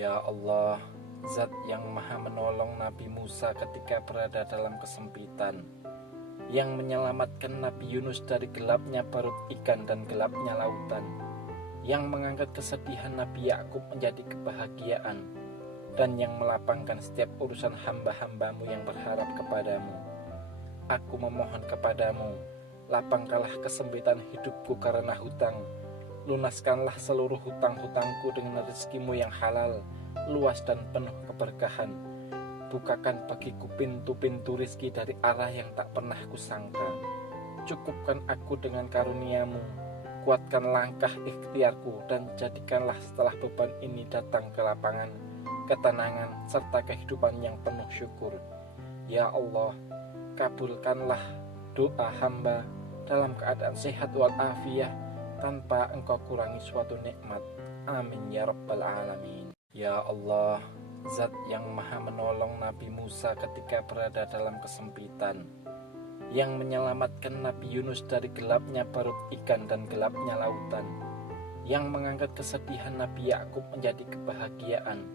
Ya Allah, Zat yang maha menolong Nabi Musa ketika berada dalam kesempitan, yang menyelamatkan Nabi Yunus dari gelapnya perut ikan dan gelapnya lautan, yang mengangkat kesedihan Nabi Yakub menjadi kebahagiaan, dan yang melapangkan setiap urusan hamba-hambamu yang berharap kepadamu. Aku memohon kepadamu, lapangkanlah kesempitan hidupku karena hutang. Lunaskanlah seluruh hutang-hutangku dengan rezekimu yang halal, luas dan penuh keberkahan. Bukakan bagiku pintu-pintu rizki dari arah yang tak pernah kusangka. Cukupkan aku dengan karuniamu, kuatkan langkah ikhtiarku, dan jadikanlah setelah beban ini datang ke lapangan, ketenangan, serta kehidupan yang penuh syukur. Ya Allah, kabulkanlah doa hamba dalam keadaan sehat walafiat, tanpa engkau kurangi suatu nikmat. Amin ya rabbal alamin. Ya Allah, Zat yang maha menolong Nabi Musa ketika berada dalam kesempitan, yang menyelamatkan Nabi Yunus dari gelapnya perut ikan dan gelapnya lautan, yang mengangkat kesedihan Nabi Yakub menjadi kebahagiaan,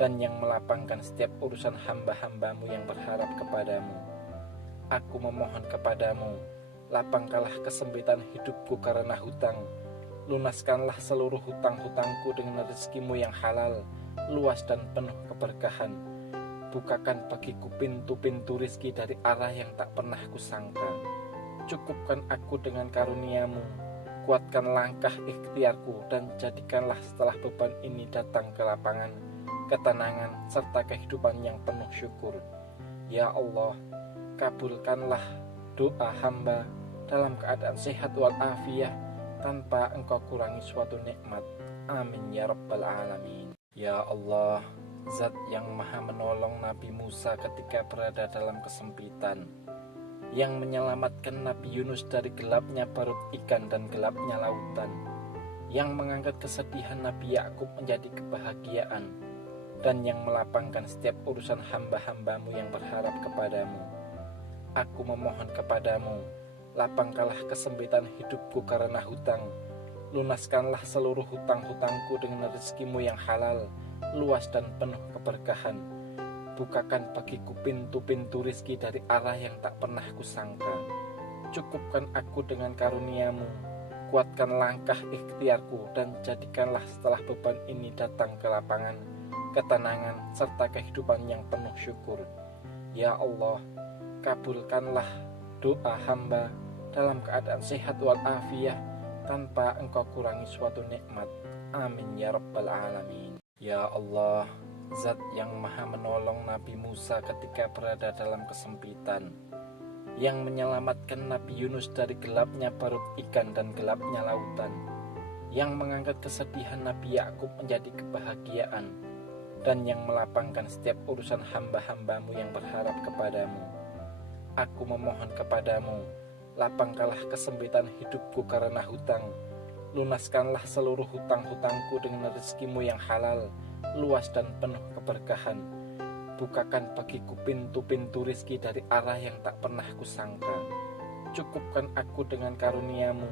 dan yang melapangkan setiap urusan hamba-hambamu yang berharap kepadamu. Aku memohon kepadamu, lapangkanlah kesempitan hidupku karena hutang. Lunaskanlah seluruh hutang-hutangku dengan rezekimu yang halal, luas dan penuh keberkahan. Bukakan bagiku pintu-pintu rizki dari arah yang tak pernah kusangka. Cukupkan aku dengan karuniamu, kuatkan langkah ikhtiarku, dan jadikanlah setelah beban ini datang ke lapangan, ketenangan, serta kehidupan yang penuh syukur. Ya Allah, kabulkanlah doa hamba dalam keadaan sehat walafiat, tanpa engkau kurangi suatu nikmat. Amin ya rabbal alamin. Ya Allah, Zat yang maha menolong Nabi Musa ketika berada dalam kesempitan, yang menyelamatkan Nabi Yunus dari gelapnya perut ikan dan gelapnya lautan, yang mengangkat kesedihan Nabi Yakub menjadi kebahagiaan, dan yang melapangkan setiap urusan hamba-hambamu yang berharap kepadamu. Aku memohon kepadamu, lapangkanlah kesempitan hidupku karena hutang. Lunaskanlah seluruh hutang-hutangku dengan rezekimu yang halal, luas dan penuh keberkahan. Bukakan bagiku pintu-pintu rizki dari arah yang tak pernah kusangka. Cukupkan aku dengan karuniamu, kuatkan langkah ikhtiarku, dan jadikanlah setelah beban ini datang ke lapangan, ketenangan, serta kehidupan yang penuh syukur. Ya Allah, kabulkanlah doa hamba dalam keadaan sehat walafiat, tanpa engkau kurangi suatu nikmat. Amin ya rabbal alamin. Ya Allah, Zat yang maha menolong Nabi Musa ketika berada dalam kesempitan, yang menyelamatkan Nabi Yunus dari gelapnya perut ikan dan gelapnya lautan, yang mengangkat kesedihan Nabi Yakub menjadi kebahagiaan, dan yang melapangkan setiap urusan hamba-hambamu yang berharap kepadamu. Aku memohon kepadamu, lapangkanlah kesempitan hidupku karena hutang. Lunaskanlah seluruh hutang-hutangku dengan rezekimu yang halal, luas dan penuh keberkahan. Bukakan bagiku pintu-pintu rizki dari arah yang tak pernah kusangka. Cukupkan aku dengan karuniamu,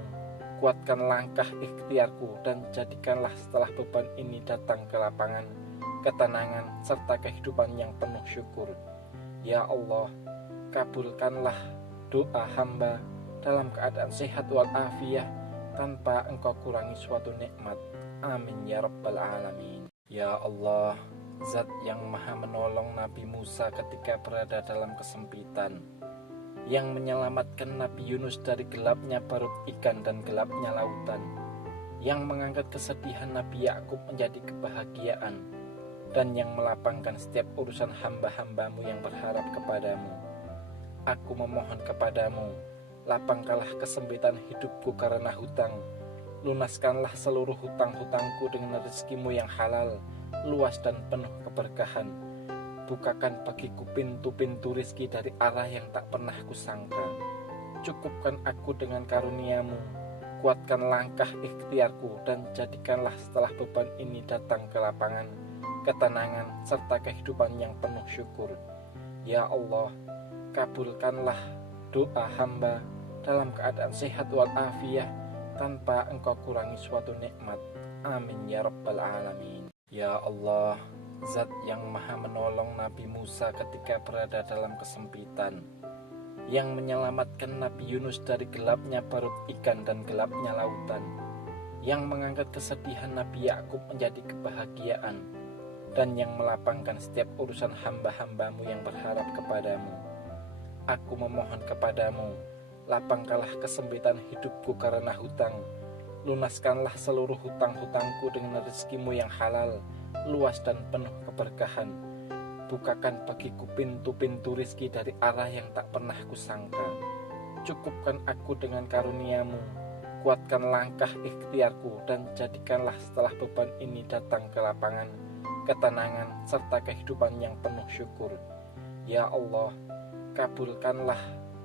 kuatkan langkah ikhtiarku, dan jadikanlah setelah beban ini datang ke lapangan, ketenangan, serta kehidupan yang penuh syukur. Ya Allah, kabulkanlah doa hamba dalam keadaan sehat walafiat, tanpa engkau kurangi suatu nikmat. Amin ya rabbal alamin. Ya Allah, Zat yang maha menolong Nabi Musa ketika berada dalam kesempitan, yang menyelamatkan Nabi Yunus dari gelapnya perut ikan dan gelapnya lautan, yang mengangkat kesedihan Nabi Yakub menjadi kebahagiaan, dan yang melapangkan setiap urusan hamba-hambamu yang berharap kepadamu. Aku memohon kepadamu, lapangkanlah kesempitan hidupku karena hutang. Lunaskanlah seluruh hutang-hutangku dengan rezekimu yang halal, luas dan penuh keberkahan. Bukakan bagiku pintu-pintu rizki dari arah yang tak pernah kusangka. Cukupkan aku dengan karuniamu, kuatkan langkah ikhtiarku, dan jadikanlah setelah beban ini datang ke lapangan, ketenangan, serta kehidupan yang penuh syukur. Ya Allah, kabulkanlah doa hamba dalam keadaan sehat walafiat, tanpa engkau kurangi suatu nikmat. Amin ya rabbal alamin. Ya Allah, Zat yang maha menolong Nabi Musa ketika berada dalam kesempitan, yang menyelamatkan Nabi Yunus dari gelapnya perut ikan dan gelapnya lautan, yang mengangkat kesedihan Nabi Yakub menjadi kebahagiaan, dan yang melapangkan setiap urusan hamba-hambamu yang berharap kepadamu. Aku memohon kepadamu, lapangkanlah kesempitan hidupku karena hutang. Lunaskanlah seluruh hutang-hutangku dengan rezekimu yang halal, luas dan penuh keberkahan. Bukakan bagiku pintu-pintu rizki dari arah yang tak pernah kusangka. Cukupkan aku dengan karuniamu, kuatkan langkah ikhtiarku, dan jadikanlah setelah beban ini datang ke lapangan, ketenangan, serta kehidupan yang penuh syukur. Ya Allah, kabulkanlah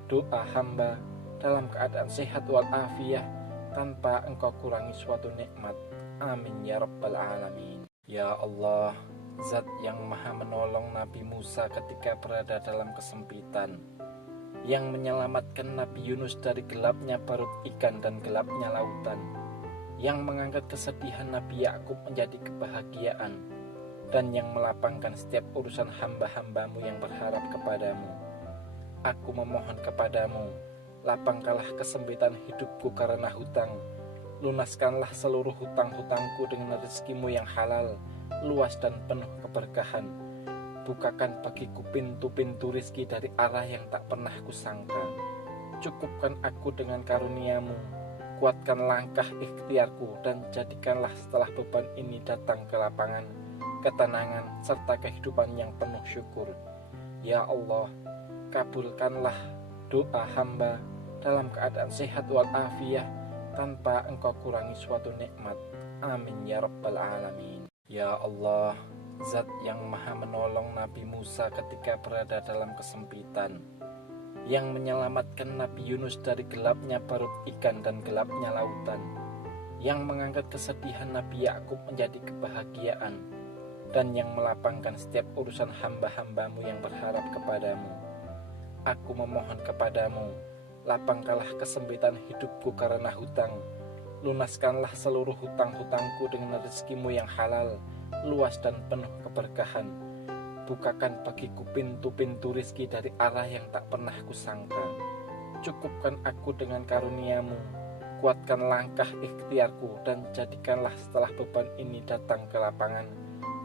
doa hamba dalam keadaan sehat walafiat, tanpa engkau kurangi suatu nikmat. Amin ya rabbal alamin. Ya Allah, Zat yang maha menolong Nabi Musa ketika berada dalam kesempitan, yang menyelamatkan Nabi Yunus dari gelapnya perut ikan dan gelapnya lautan, yang mengangkat kesedihan Nabi Yakub menjadi kebahagiaan, dan yang melapangkan setiap urusan hamba-hambamu yang berharap kepadamu. Aku memohon kepadamu, lapangkanlah kesempitan hidupku karena hutang. Lunaskanlah seluruh hutang-hutangku dengan rezekimu yang halal, luas dan penuh keberkahan. Bukakan bagiku pintu-pintu rizki dari arah yang tak pernah kusangka. Cukupkan aku dengan karuniamu, kuatkan langkah ikhtiarku, dan jadikanlah setelah beban ini datang ke lapangan, ketenangan, serta kehidupan yang penuh syukur. Ya Allah, kabulkanlah doa hamba dalam keadaan sehat walafiat, tanpa engkau kurangi suatu nikmat. Amin ya rabbal alamin. Ya Allah, Zat yang maha menolong Nabi Musa ketika berada dalam kesempitan, yang menyelamatkan Nabi Yunus dari gelapnya perut ikan dan gelapnya lautan, yang mengangkat kesedihan Nabi Yakub menjadi kebahagiaan, dan yang melapangkan setiap urusan hamba-hambamu yang berharap kepadamu. Aku memohon kepadamu, lapangkanlah kesempitan hidupku karena hutang. Lunaskanlah seluruh hutang-hutangku dengan rezekimu yang halal, luas dan penuh keberkahan. Bukakan bagiku pintu-pintu rizki dari arah yang tak pernah kusangka. Cukupkan aku dengan karuniamu, kuatkan langkah ikhtiarku, dan jadikanlah setelah beban ini datang ke lapangan,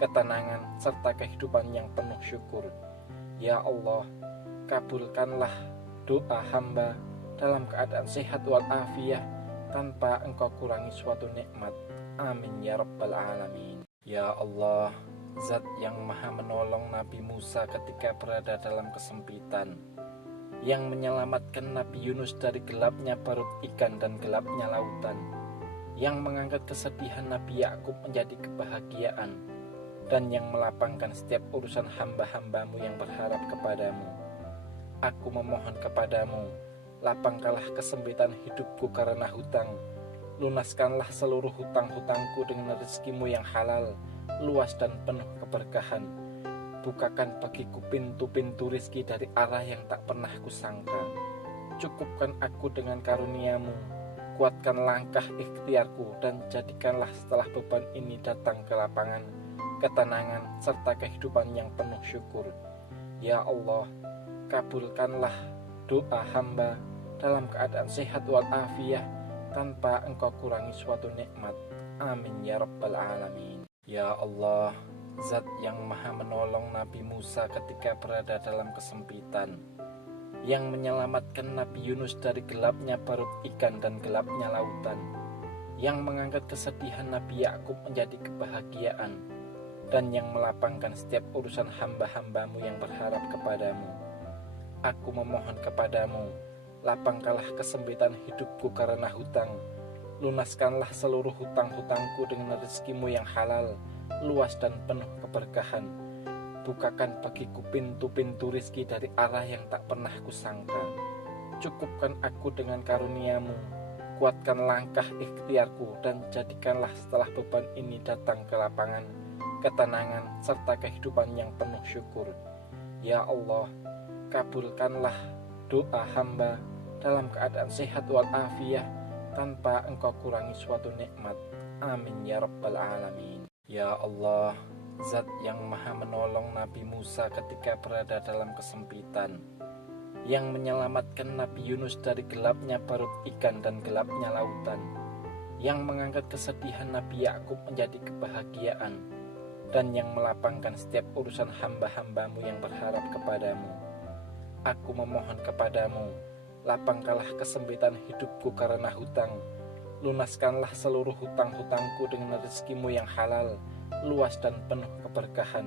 ketenangan, serta kehidupan yang penuh syukur. Ya Allah, kabulkanlah doa hamba dalam keadaan sehat walafiat, tanpa engkau kurangi suatu nikmat. Amin ya rabbal alamin. Ya Allah, Zat yang maha menolong Nabi Musa ketika berada dalam kesempitan, yang menyelamatkan Nabi Yunus dari gelapnya perut ikan dan gelapnya lautan, yang mengangkat kesedihan Nabi Yakub menjadi kebahagiaan, dan yang melapangkan setiap urusan hamba-hambamu yang berharap kepadamu. Aku memohon kepadamu, lapangkanlah kesempitan hidupku karena hutang. Lunaskanlah seluruh hutang-hutangku dengan rezekimu yang halal, luas dan penuh keberkahan. Bukakan bagiku pintu-pintu rizki dari arah yang tak pernah kusangka. Cukupkan aku dengan karuniamu, kuatkan langkah ikhtiarku, dan jadikanlah setelah beban ini datang ke lapangan, ketenangan, serta kehidupan yang penuh syukur. Ya Allah, kabulkanlah doa hamba dalam keadaan sehat walafiat, tanpa engkau kurangi suatu nikmat. Amin ya rabbal alamin. Ya Allah, Zat yang maha menolong Nabi Musa ketika berada dalam kesempitan, yang menyelamatkan Nabi Yunus dari gelapnya perut ikan dan gelapnya lautan, yang mengangkat kesedihan Nabi Yakub menjadi kebahagiaan, dan yang melapangkan setiap urusan hamba-hambamu yang berharap kepadamu. Aku memohon kepadamu, lapangkanlah kesempitan hidupku karena hutang. Lunaskanlah seluruh hutang-hutangku dengan rezekimu yang halal, luas dan penuh keberkahan. Bukakan bagiku pintu-pintu rizki dari arah yang tak pernah kusangka. Cukupkan aku dengan karuniamu, kuatkan langkah ikhtiarku, dan jadikanlah setelah beban ini datang ke lapangan, ketenangan, serta kehidupan yang penuh syukur. Ya Allah, kabulkanlah doa hamba dalam keadaan sehat walafiat, tanpa engkau kurangi suatu nikmat. Amin ya rabbal alamin. Ya Allah, Zat yang maha menolong Nabi Musa ketika berada dalam kesempitan, yang menyelamatkan Nabi Yunus dari gelapnya perut ikan dan gelapnya lautan, yang mengangkat kesedihan Nabi Yakub menjadi kebahagiaan, dan yang melapangkan setiap urusan hamba-hambamu yang berharap kepadamu. Aku memohon kepadamu, lapangkanlah kesempitan hidupku karena hutang, lunaskanlah seluruh hutang-hutangku dengan rezekimu yang halal, luas dan penuh keberkahan.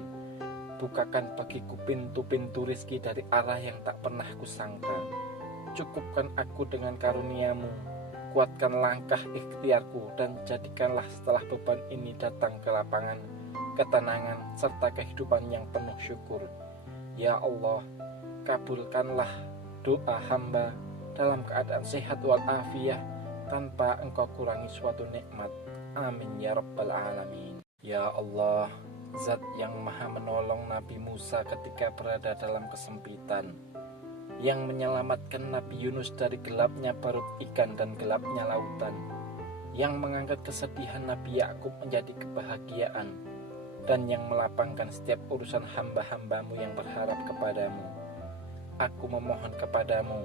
Bukakan bagiku pintu-pintu rizki dari arah yang tak pernah kusangka. Cukupkan aku dengan karuniamu, kuatkan langkah ikhtiarku, dan jadikanlah setelah beban ini datang kelapangan, ketenangan, serta kehidupan yang penuh syukur. Ya Allah, kabulkanlah doa hamba dalam keadaan sehat walafiat, tanpa engkau kurangi suatu nikmat. Amin ya rabbal alamin. Ya Allah, Zat yang maha menolong Nabi Musa ketika berada dalam kesempitan, yang menyelamatkan Nabi Yunus dari gelapnya perut ikan dan gelapnya lautan, yang mengangkat kesedihan Nabi Yakub menjadi kebahagiaan, dan yang melapangkan setiap urusan hamba-hambamu yang berharap kepadamu. Aku memohon kepadamu,